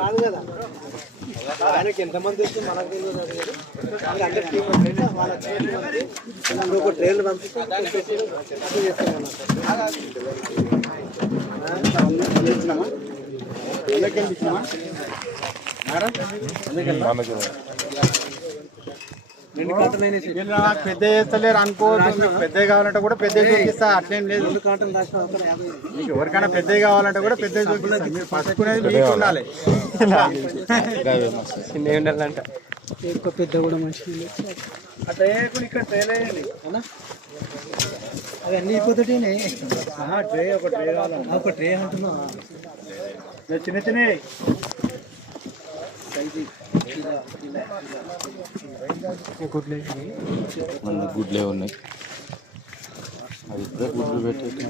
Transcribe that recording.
కాదు కదా ఆయనకి ఎంతమంది వస్తే మనకు తెలియదు అందరి టీం వాళ్ళ ఒక ట్రైన్లు పంపిస్తే పెద్ద చేస్తలేరు అనుకోవచ్చు. పెద్దవి కావాలంటే కూడా పెద్ద చూపిస్తా, అట్లేం లేదు. మీకు ఎవరికైనా పెద్దవి కావాలంటే కూడా పెద్ద చూపిస్తా. మీరు పట్టుకునేది మీకు ఉండాలి. ఉండాలంట ఎక్కువ పెద్ద కూడా మంచిది. అట్లా ఇక్కడ ట్రైన్ అవి అన్ని అయిపోతుంటే ట్రే ఒక ట్రే కావాలి. ఒక ట్రే అంటున్నా చిన్న చిన్నవి గుడ్లే ఉన్నాయి. అది గుడ్లు పెట్టేసి